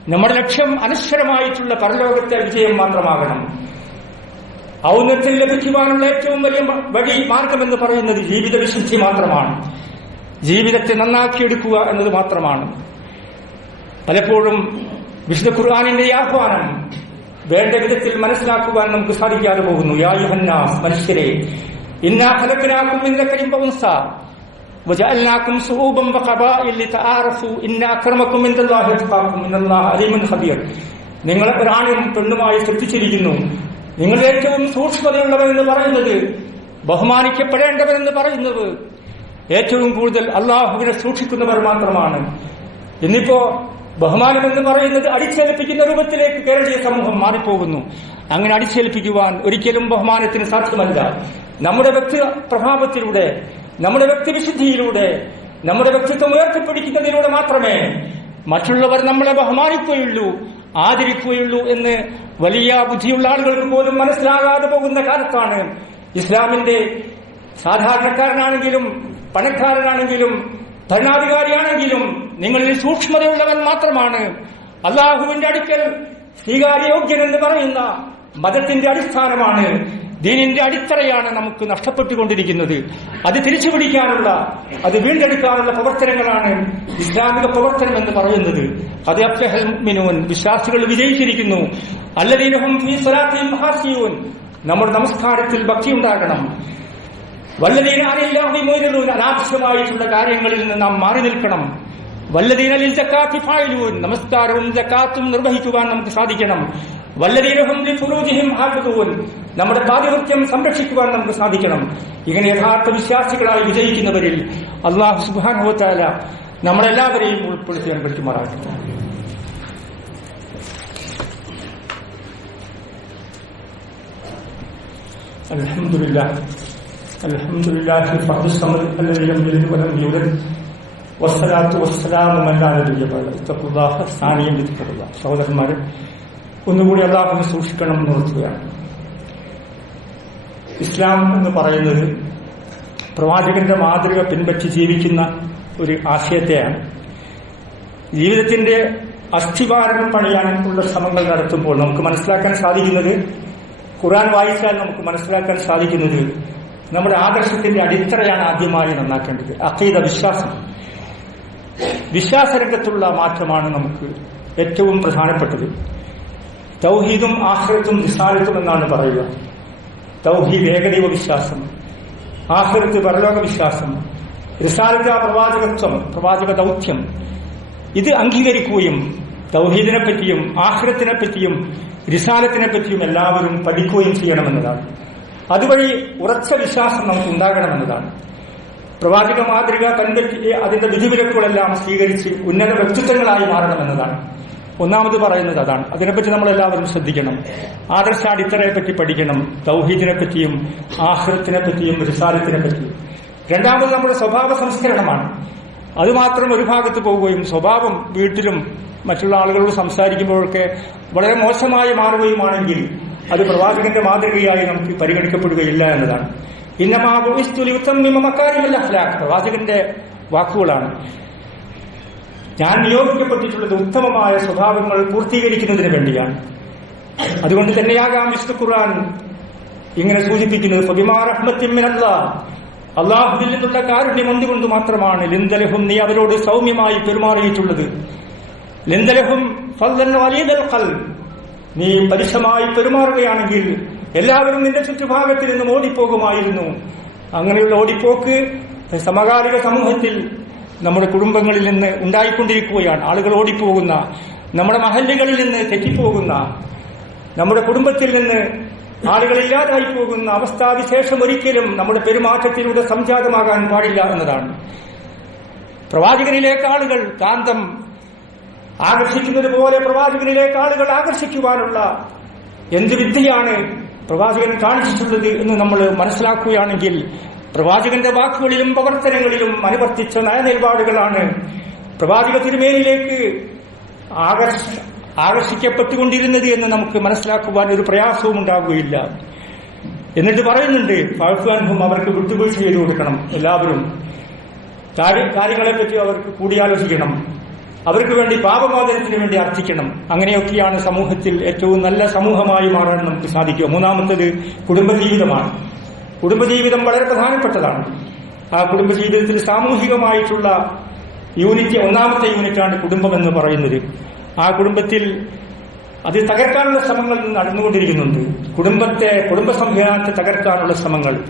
നമ്മുടെ ലക്ഷ്യം അനശ്വരമായിട്ടുള്ള പരലോകത്തെ വിജയം മാത്രമാകണം. ഔന്നത്തിൽ ലഭിക്കുവാനുള്ള ഏറ്റവും വലിയ വഴി മാർഗമെന്ന് പറയുന്നത് ജീവിത വിശുദ്ധി മാത്രമാണ്. ജീവിതത്തെ നന്നാക്കിയെടുക്കുക എന്നത് മാത്രമാണ് പലപ്പോഴും വിശുദ്ധ ഖുർആാനിന്റെ ഈ ആഹ്വാനം വേണ്ട വിധത്തിൽ മനസ്സിലാക്കുവാൻ നമുക്ക് സാധിക്കാതെ പോകുന്നു യാ യുഹന്നാസ് മനുഷ്യരെ ഇന്നാ ഫലക്കിനാക്കും ഇന്ന കരിമ്പവൻസ وجعلناكم شعوبا وقبائل لتعارفوا إن أكرمكم عند الله أتقاكم إن الله عليم خبير നിങ്ങളെ ഒരാണും പെണ്ണുമായി സൃഷ്ടിച്ചിരിക്കുന്നു നിങ്ങൾ ഏറ്റവും സൂക്ഷ്മതയുള്ളവരെന്ന് പറയുന്നത് ബഹുമാനിക്കപ്പെടേണ്ടവരെന്ന് പറയുന്നത് ഏറ്റവും കൂടുതൽ അള്ളാഹുവിനെ സൂക്ഷിക്കുന്നവർ മാത്രമാണ്. ഇന്നിപ്പോ ബഹുമാനം എന്ന് പറയുന്നത് അടിച്ചേൽപ്പിക്കുന്ന രൂപത്തിലേക്ക് കേരളീയ സമൂഹം മാറിപ്പോകുന്നു. അങ്ങനെ അടിച്ചേൽപ്പിക്കുവാൻ ഒരിക്കലും ബഹുമാനത്തിന് സാധ്യമല്ല. നമ്മുടെ വ്യക്തി പ്രഭാവത്തിലൂടെ നമ്മുടെ വ്യക്തിവിശുദ്ധിയിലൂടെ നമ്മുടെ വ്യക്തിത്വം ഉയർത്തിപ്പിടിക്കുന്നതിലൂടെ മാത്രമേ മറ്റുള്ളവർ നമ്മളെ ബഹുമാനിക്കുകയുള്ളൂ ആദരിക്കുകയുള്ളൂ എന്ന് വലിയ ബുദ്ധിയുള്ള ആളുകൾക്ക് പോലും മനസ്സിലാകാതെ പോകുന്ന കാലത്താണ് ഇസ്ലാമിന്റെ സാധാരണക്കാരനാണെങ്കിലും പണക്കാരനാണെങ്കിലും ഭരണാധികാരിയാണെങ്കിലും നിങ്ങളിൽ സൂക്ഷ്മതയുള്ളവൻ മാത്രമാണ്. അള്ളാഹുവിന്റെ അടുക്കൽ സ്വീകാര്യോഗ്യൻ എന്ന് പറയുന്ന മതത്തിന്റെ അടിസ്ഥാനമാണ്. ദീനിന്റെ അടിത്തറയാണ് നമുക്ക് നഷ്ടപ്പെട്ടുകൊണ്ടിരിക്കുന്നത്. അത് തിരിച്ചുപിടിക്കാനുള്ള അത് വീണ്ടെടുക്കാനുള്ള പ്രവർത്തനങ്ങളാണ് ഇസ്ലാമിക പ്രവർത്തനം എന്ന് പറയുന്നത്. അത് അഫ്ലഹൽ മുഅ്മിനൂൻ വിശ്വാസികൾ വിജയിച്ചിരിക്കുന്നു. അല്ലദീനഹും നമ്മുടെ നമസ്കാരത്തിൽ അറിയില്ലാതെ മോരുള്ളൂ അനാവശ്യമായിട്ടുള്ള കാര്യങ്ങളിൽ നിന്ന് നാം മാറി നിൽക്കണം വല്ലതീനലിൽ ജക്കാത്തി ഫായിലൂൻ നമസ്കാരവും ജക്കാത്തും നിർവഹിക്കുവാൻ നമുക്ക് സാധിക്കണം വല്ലതീനഹും ഫുറൂജിഹിം ഹാഫിദൂൻ നമ്മുടെ പാതിവൃത്യം സംരക്ഷിക്കുവാൻ നമുക്ക് സാധിക്കണം ഇങ്ങനെ യഥാർത്ഥ വിശ്വാസികളായി വിജയിക്കുന്നവരിൽ അള്ളാഹു സുബാനുഭവത്താല നമ്മളെല്ലാവരെയും ഉൾപ്പെടുത്തി അനുഭവിക്കുമാറാകട്ടെ الحمد لله الحمد لله فرد الصمد الذي لم يلد ولم يولد والصلاة والسلام من لا نبي بعد اتقوا الله ثانيا بذكر الله സഹോദരന്മാരെ ഒന്നുകൂടി അള്ളാഹുവിനെ സൂക്ഷിക്കണം എന്ന് ഓർക്കുകയാണ് ഇസ്ലാം എന്ന് പറയുന്നത് പ്രവാചകന്റെ മാതൃക പിൻപറ്റി ജീവിക്കുന്ന ഒരു ആശയത്തെയാണ് ജീവിതത്തിന്റെ അസ്ഥിവാരം പണിയാനുള്ള ശ്രമങ്ങൾ നടത്തുമ്പോൾ നമുക്ക് മനസ്സിലാക്കാൻ സാധിക്കുന്നത് ഖുറാൻ വായിച്ചാൽ നമുക്ക് മനസ്സിലാക്കാൻ സാധിക്കുന്നത് നമ്മുടെ ആദർശത്തിന്റെ അടിത്തറയാണ് ആദ്യമായി നന്നാക്കേണ്ടത്. അക്കീത വിശ്വാസം. വിശ്വാസരംഗത്തുള്ള മാറ്റമാണ് നമുക്ക് ഏറ്റവും പ്രധാനപ്പെട്ടത്. തൗഹീദും ആഹ്റത്തും നിസാരത്തും എന്നാണ് പറയുക. തൗഹീദ് ഏകദൈവ വിശ്വാസം ആഹ്റത്ത് പരലോക വിശ്വാസം റിസാലത്ത് പ്രവാചകത്വം പ്രവാചക ദൗത്യം. ഇത് അംഗീകരിക്കുകയും തൗഹീദിനെ പറ്റിയും ആഹ്റത്തിനെ പറ്റിയും റിസാലത്തിനെ പറ്റിയും എല്ലാവരും പഠിക്കുകയും ചെയ്യണമെന്നതാണ്. അതുവഴി ഉറച്ച വിശ്വാസം നമുക്ക് ഉണ്ടാകണമെന്നതാണ് പ്രവാചക മാതൃക തന്റെ അതിന്റെ വിധിവിലക്കുകളെല്ലാം സ്വീകരിച്ച് ഉന്നത വ്യക്തിത്വങ്ങളായി മാറണമെന്നതാണ്. ഒന്നാമത് പറയുന്നത് അതാണ്. അതിനെപ്പറ്റി നമ്മൾ എല്ലാവരും ശ്രദ്ധിക്കണം. ആദർശാടിത്തറയെ പറ്റി പഠിക്കണം. തൗഹീദിനെ പറ്റിയും ആഹ്റത്തിനെ പറ്റിയും റിസാലത്തിനെ പറ്റിയും രണ്ടാമത് നമ്മുടെ സ്വഭാവ സംസ്കരണമാണ്. അതുമാത്രം ഒരു ഭാഗത്ത് പോവുകയും സ്വഭാവം വീട്ടിലും മറ്റുള്ള ആളുകളോട് സംസാരിക്കുമ്പോഴൊക്കെ വളരെ മോശമായി മാറുകയുമാണെങ്കിൽ അത് പ്രവാചകന്റെ മാതൃകയായി നമുക്ക് പരിഗണിക്കപ്പെടുകയില്ല എന്നതാണ്. ഇന്നമാകാര്യമല്ല അഖ്ലാഖ്. പ്രവാചകന്റെ വാക്കുകളാണ്. ഞാൻ നിയോഗിക്കപ്പെട്ടിട്ടുള്ളത് ഉത്തമമായ സ്വഭാവങ്ങൾ പൂർത്തീകരിക്കുന്നതിന് വേണ്ടിയാണ്. അതുകൊണ്ട് തന്നെയാകാം വിശുദ്ധ ഖുർആൻ ഇങ്ങനെ സൂചിപ്പിക്കുന്നത്. ഫബിമാറഹ്മത്തിമിനല്ല നിന്നുള്ള കാരുണ്യം എന്തുകൊണ്ട് മാത്രമാണ്? ലിന്ദലഹും നീ അവരോട് സൗമ്യമായി പെരുമാറിയിട്ടുള്ളത്. ലിന്ദലഹും നീ പരുഷമായി പെരുമാറുകയാണെങ്കിൽ എല്ലാവരും നിന്റെ ചുറ്റുഭാഗത്തിൽ നിന്നും ഓടിപ്പോകുമായിരുന്നു. അങ്ങനെയുള്ള ഓടിപ്പോക്ക് സമകാലിക സമൂഹത്തിൽ നമ്മുടെ കുടുംബങ്ങളിൽ നിന്ന് ഉണ്ടായിക്കൊണ്ടിരിക്കുകയാണ്. ആളുകൾ ഓടിപ്പോകുന്ന നമ്മുടെ മഹല്ലുകളിൽ നിന്ന് തെറ്റിപ്പോകുന്ന നമ്മുടെ കുടുംബത്തിൽ നിന്ന് ആളുകളില്ലാതായി പോകുന്ന അവസ്ഥാവിശേഷം ഒരിക്കലും നമ്മുടെ പെരുമാറ്റത്തിലൂടെ സംജാതമാകാൻ പാടില്ല എന്നതാണ്. പ്രവാചകനിലേക്ക് ആളുകൾ കാന്തം ആകർഷിക്കുന്നത് പോലെ പ്രവാചകനിലേക്ക് ആളുകൾ ആകർഷിക്കുവാനുള്ള എന്ത് വിദ്യയാണ് പ്രവാചകൻ കാണിച്ചിട്ടുള്ളത് എന്ന് നമ്മൾ മനസ്സിലാക്കുകയാണെങ്കിൽ പ്രവാചകന്റെ വാക്കുകളിലും പ്രവർത്തനങ്ങളിലും അനുവർത്തിച്ച നയനിലപാടുകളാണ് പ്രവാചക തിരുമേനിലേക്ക് ആകർഷ ആകർഷിക്കപ്പെട്ടുകൊണ്ടിരുന്നത് എന്ന് നമുക്ക് മനസ്സിലാക്കുവാൻ ഒരു പ്രയാസവും ഉണ്ടാവുകയില്ല. എന്നിട്ട് പറയുന്നുണ്ട് ഫാഫാൻഹും അവർക്ക് വിട്ടുവീഴ്ച ചെയ്തു കൊടുക്കണം എല്ലാവരും. കാര്യങ്ങളെപ്പറ്റി അവർക്ക് കൂടിയാലോചിക്കണം. അവർക്ക് വേണ്ടി പാപമോചനത്തിന് വേണ്ടി അർത്ഥിക്കണം അങ്ങനെയൊക്കെയാണ് സമൂഹത്തിൽ ഏറ്റവും നല്ല സമൂഹമായി മാറാൻ നമുക്ക് സാധിക്കുക. മൂന്നാമത്തത് കുടുംബജീവിതമാണ്. കുടുംബജീവിതം വളരെ പ്രധാനപ്പെട്ടതാണ്. ആ കുടുംബജീവിതത്തിൽ സാമൂഹികമായിട്ടുള്ള യൂണിറ്റ് ഒന്നാമത്തെ യൂണിറ്റാണ് കുടുംബം എന്ന് പറയുന്നത്. ആ കുടുംബത്തിൽ അത് തകർക്കാനുള്ള ശ്രമങ്ങൾ നടന്നുകൊണ്ടിരിക്കുന്നുണ്ട്. കുടുംബത്തെ കുടുംബ സംവിധാനത്തെ തകർക്കാനുള്ള ശ്രമങ്ങൾ.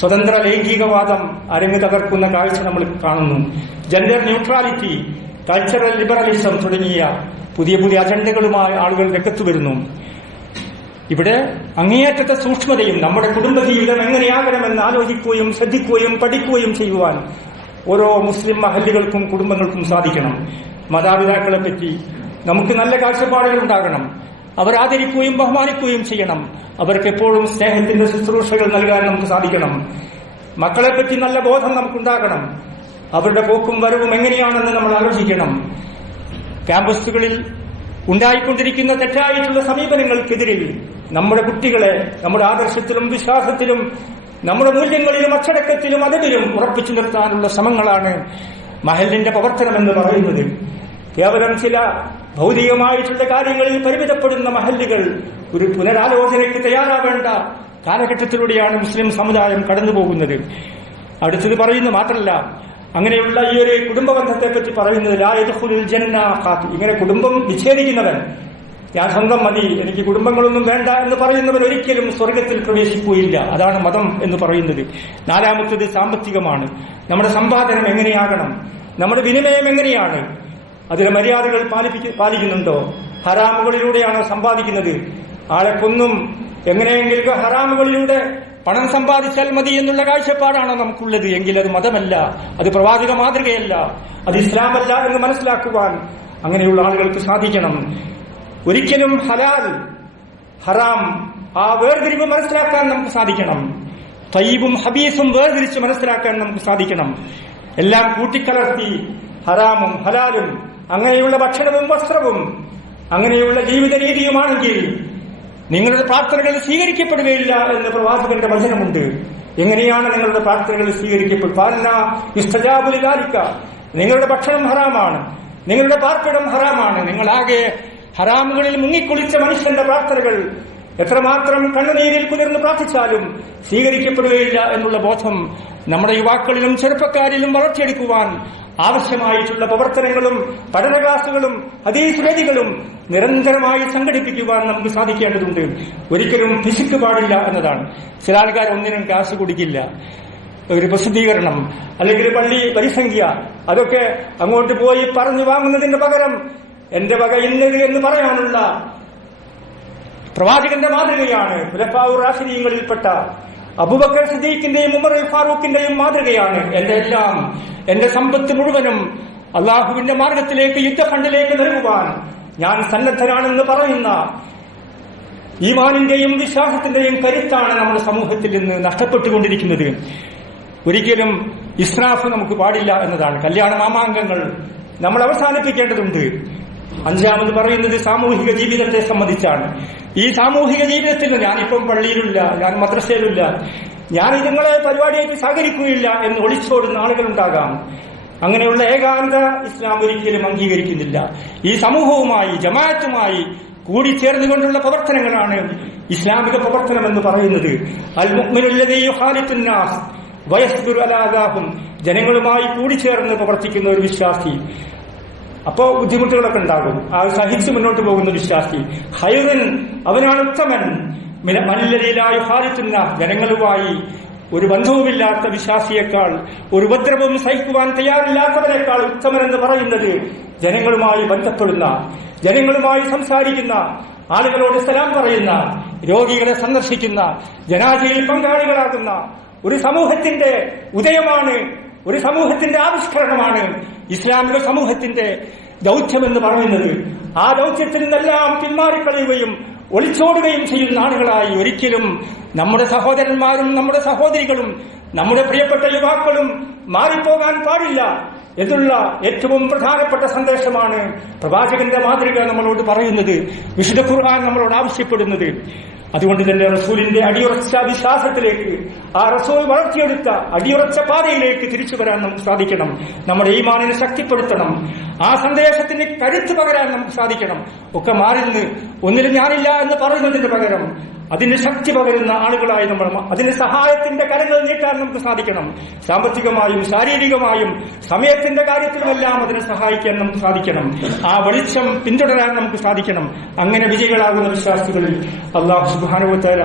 സ്വതന്ത്ര ലൈംഗികവാദം അരങ്ങ് തകർക്കുന്ന കാഴ്ച നമ്മൾ കാണുന്നു. ജെൻഡർ ന്യൂട്രാലിറ്റി കൾച്ചറൽ ലിബറലിസം തുടങ്ങിയ പുതിയ പുതിയ അജണ്ടകളുമായി ആളുകൾ രംഗത്ത് വരുന്നു. ഇവിടെ അങ്ങേയറ്റത്തെ സൂക്ഷ്മതയും നമ്മുടെ കുടുംബജീവിതം എങ്ങനെയാകണമെന്ന് ആലോചിക്കുകയും ശ്രദ്ധിക്കുകയും പഠിക്കുകയും ചെയ്യുവാൻ ഓരോ മുസ്ലിം മഹല്ലുകൾക്കും കുടുംബങ്ങൾക്കും സാധിക്കണം. മാതാപിതാക്കളെ പറ്റി നമുക്ക് നല്ല കാഴ്ചപ്പാടുകൾ ഉണ്ടാകണം. അവർ ആദരിക്കുകയും ബഹുമാനിക്കുകയും ചെയ്യണം. അവർക്ക് എപ്പോഴും സ്നേഹത്തിന്റെ ശുശ്രൂഷകൾ നൽകാൻ നമുക്ക് സാധിക്കണം. മക്കളെപ്പറ്റി നല്ല ബോധം നമുക്കുണ്ടാകണം. അവരുടെ പോക്കും വരവും എങ്ങനെയാണെന്ന് നമ്മൾ ആലോചിക്കണം. ക്യാമ്പസുകളിൽ ഉണ്ടായിക്കൊണ്ടിരിക്കുന്ന തെറ്റായിട്ടുള്ള സമീപനങ്ങൾക്കെതിരെ നമ്മുടെ കുട്ടികളെ നമ്മുടെ ആദർശത്തിലും വിശ്വാസത്തിലും നമ്മുടെ മൂല്യങ്ങളിലും അച്ചടക്കത്തിലും അതിലും ഉറപ്പിച്ചു നിർത്താനുള്ള ശ്രമങ്ങളാണ് മഹലിന്റെ പ്രവർത്തനമെന്ന് പറയുന്നത്. കേവലം ചില ഭൗതികമായിട്ടുള്ള കാര്യങ്ങളിൽ പരിമിതപ്പെടുന്ന മഹല്ലുകൾ ഒരു പുനരാലോചനയ്ക്ക് തയ്യാറാവേണ്ട കാലഘട്ടത്തിലൂടെയാണ് മുസ്ലിം സമുദായം കടന്നുപോകുന്നത്. അടുത്തത് പറയുന്നു മാത്രമല്ല അങ്ങനെയുള്ള ഈ ഒരു കുടുംബ ബന്ധത്തെ പറ്റി പറയുന്നത് ലാ യദ്ഖുലുൽ ജന്ന ഖാത്തി. ഇങ്ങനെ കുടുംബം വിച്ഛേദിക്കുന്നവൻ ഞാൻ സ്വന്തം മതി എനിക്ക് കുടുംബങ്ങളൊന്നും വേണ്ട എന്ന് പറയുന്നവൻ ഒരിക്കലും സ്വർഗത്തിൽ പ്രവേശിക്കുകയില്ല. അതാണ് മതം എന്ന് പറയുന്നത്. നാലാമത്തത് സാമ്പത്തികമാണ്. നമ്മുടെ സമ്പാദനം എങ്ങനെയാകണം? നമ്മുടെ വിനിമയം എങ്ങനെയാണ്? അതിലെ മര്യാദകൾ പാലിക്കുന്നുണ്ടോ? ഹറാമുകളിലൂടെയാണോ സമ്പാദിക്കുന്നത്? ആളെ കൊന്നും എങ്ങനെയെങ്കിലും ഹറാമുകളിലൂടെ പണം സമ്പാദിച്ചാൽ മതി എന്നുള്ള കാഴ്ചപ്പാടാണോ നമുക്കുള്ളത്? എങ്കിൽ അത് മതമല്ല. അത് പ്രവാചക മാതൃകയല്ല. അത് ഇസ്ലാമല്ല എന്ന് മനസ്സിലാക്കുവാൻ അങ്ങനെയുള്ള ആളുകൾക്ക് സാധിക്കണം. ഒരിക്കലും ഹലാൽ ഹറാം ആ വേർതിരിവ് മനസ്സിലാക്കാൻ നമുക്ക് സാധിക്കണം. തയ്യബും ഹബീസും വേർതിരിച്ച് മനസ്സിലാക്കാൻ നമുക്ക് സാധിക്കണം. എല്ലാം കൂട്ടിക്കലർത്തി ഹറാമും ഹലാലും അങ്ങനെയുള്ള ഭക്ഷണവും വസ്ത്രവും അങ്ങനെയുള്ള ജീവിത രീതിയുമാണെങ്കിൽ നിങ്ങളുടെ പ്രാർത്ഥനകൾ സ്വീകരിക്കപ്പെടുകയില്ല എന്ന് പ്രവാചകന്റെ വചനമുണ്ട്. എങ്ങനെയാണ് നിങ്ങളുടെ പ്രാർത്ഥനകൾ സ്വീകരിക്കപ്പെടുക? നിങ്ങളുടെ ഭക്ഷണം ഹറാമാണ്. നിങ്ങളുടെ പാർപ്പിടം ഹറാമാണ്. നിങ്ങളാകെ ഹറാമുകളിൽ മുങ്ങിക്കുളിച്ച മനുഷ്യന്റെ പ്രാർത്ഥനകൾ എത്രമാത്രം കണ്ണുനീരിൽ കുതിർന്ന് പ്രാർത്ഥിച്ചാലും സ്വീകരിക്കപ്പെടുകയില്ല എന്നുള്ള ബോധം നമ്മുടെ യുവാക്കളിലും ചെറുപ്പക്കാരിലും വളർത്തിയെടുക്കുവാൻ ആവശ്യമായിട്ടുള്ള പ്രവർത്തനങ്ങളും പഠന ക്ലാസുകളും ഹദീസ് വേദികളും നിരന്തരമായി സംഘടിപ്പിക്കുവാൻ നമുക്ക് സാധിക്കേണ്ടതുണ്ട്. ഒരിക്കലും പിശുക്ക് പാടില്ല എന്നതാണ്. ചില ആൾക്കാർ ഒന്നിനും ക്ലാസ് കുടിക്കില്ല. ഒരു പ്രസിദ്ധീകരണം അല്ലെങ്കിൽ പള്ളി പരിസംഖ്യ അതൊക്കെ അങ്ങോട്ട് പോയി പറഞ്ഞു വാങ്ങുന്നതിന്റെ പകരം എന്റെ വക ഇന്നത് എന്ന് പറയാനുള്ള പ്രവാചകന്റെ മാതൃകയാണ് ഖുലഫാഉർ റാഷിദീങ്ങളിൽപ്പെട്ട അബുബക്കർ സിദ്ദീഖിന്റെയും ഉമർ ഫാറൂഖിന്റെയും മാതൃകയാണ് എന്റെ എല്ലാം. എന്റെ സമ്പത്ത് മുഴുവനും അള്ളാഹുവിന്റെ മാർഗത്തിലേക്ക് യുദ്ധഫണ്ടിലേക്ക് നൽകുവാൻ ഞാൻ സന്നദ്ധനാണെന്ന് പറയുന്ന ഈമാനിന്റെയും വിശ്വാസത്തിന്റെയും കരുത്താണ് നമ്മുടെ സമൂഹത്തിൽ നിന്ന് നഷ്ടപ്പെട്ടുകൊണ്ടിരിക്കുന്നത്. ഒരിക്കലും ഇസ്രാഫ് നമുക്ക് പാടില്ല എന്നതാണ്. കല്യാണ മാമാങ്കങ്ങൾ നമ്മൾ അവസാനിപ്പിക്കേണ്ടതുണ്ട്. അഞ്ചാമത് പറയുന്നത് സാമൂഹിക ജീവിതത്തെ സംബന്ധിച്ചാണ്. ഈ സാമൂഹിക ജീവിതത്തിൽ ഞാനിപ്പം പള്ളിയിലില്ല ഞാൻ മദ്രസയിലില്ല. ഞാൻ ഇതുങ്ങളെ പരിപാടിയായിട്ട് സഹകരിക്കുകയില്ല എന്ന് ഒളിച്ചോടുന്ന ആളുകളുണ്ടാകാം. അങ്ങനെയുള്ള ഏകാന്ത ഇസ്ലാം ഒരിക്കലും അംഗീകരിക്കുന്നില്ല. ഈ സമൂഹവുമായി ജമാഅത്തുമായി കൂടിച്ചേർന്നുകൊണ്ടുള്ള പ്രവർത്തനങ്ങളാണ് ഇസ്ലാമിക പ്രവർത്തനം എന്ന് പറയുന്നത്. അലാദാഹും ജനങ്ങളുമായി കൂടിച്ചേർന്ന് പ്രവർത്തിക്കുന്ന ഒരു വിശ്വാസി. അപ്പോ ബുദ്ധിമുട്ടുകളൊക്കെ ഉണ്ടാകും. ആ സഹിച്ച് മുന്നോട്ട് പോകുന്ന വിശ്വാസി. ഹൈറൻ അവനാണ് ഉത്തമൻ. മല്ലരിയിലായി ഹാരിത്തുന്ന ജനങ്ങളുമായി ഒരു ബന്ധവുമില്ലാത്ത വിശ്വാസിയേക്കാൾ ഒരു ഉപദ്രവവും സഹിക്കുവാൻ തയ്യാറില്ലാത്തവരെക്കാൾ ഉത്തമരെന്ന് പറയുന്നത് ജനങ്ങളുമായി ബന്ധപ്പെടുന്ന ജനങ്ങളുമായി സംസാരിക്കുന്ന ആളുകളോട് സലാം പറയുന്ന രോഗികളെ സന്ദർശിക്കുന്ന ജനാജയിൽ പങ്കാളികളാകുന്ന ഒരു സമൂഹത്തിന്റെ ഉദയമാണ് ഒരു സമൂഹത്തിന്റെ ആവിഷ്കരണമാണ് ഇസ്ലാമിക സമൂഹത്തിന്റെ ദൗത്യമെന്ന് പറയുന്നത്. ആ ദൗത്യത്തിൽ നിന്നെല്ലാം പിന്മാറിക്കളയുകയും ഒളിച്ചോടുകയും ചെയ്യുന്ന ആളുകളായി ഒരിക്കലും നമ്മുടെ സഹോദരന്മാരും നമ്മുടെ സഹോദരികളും നമ്മുടെ പ്രിയപ്പെട്ട യുവാക്കളും മാറിപ്പോകാൻ പാടില്ല എന്നുള്ള ഏറ്റവും പ്രധാനപ്പെട്ട സന്ദേശമാണ് പ്രവാചകന്റെ മാതൃക നമ്മളോട് പറയുന്നത്. വിശുദ്ധ ഖുർആൻ നമ്മളോട് ആവശ്യപ്പെടുന്നത്. അതുകൊണ്ട് തന്നെ റസൂലിന്റെ അടിയുറച്ച വിശ്വാസത്തിലേക്ക് ആ റസൂൽ വളർത്തിയെടുത്ത അടിയുറച്ച പാതയിലേക്ക് തിരിച്ചു വരാൻ നമുക്ക് സാധിക്കണം. നമ്മുടെ ഈമാനിനെ ശക്തിപ്പെടുത്തണം. ആ സന്ദേശത്തിന് കരുത്ത് പകരാൻ നമുക്ക് സാധിക്കണം. ഒക്കെ മാറി നിന്ന് ഒന്നിലും ഞാനില്ല എന്ന് പറയുന്നതിന് പകരം അതിന് ശക്തി പകരുന്ന ആളുകളായി നമ്മൾ അതിന് സഹായത്തിന്റെ കരങ്ങൾ നീട്ടാൻ നമുക്ക് സാധിക്കണം. സാമ്പത്തികമായും ശാരീരികമായും സമയത്തിന്റെ കാര്യത്തിലുമെല്ലാം അതിനെ സഹായിക്കാൻ നമുക്ക് സാധിക്കണം. ആ വെളിച്ചം പിന്തുടരാൻ നമുക്ക് സാധിക്കണം. അങ്ങനെ വിജയികളാകുന്ന വിശ്വാസികളിൽ അള്ളാഹു സുബാനുവത്തേര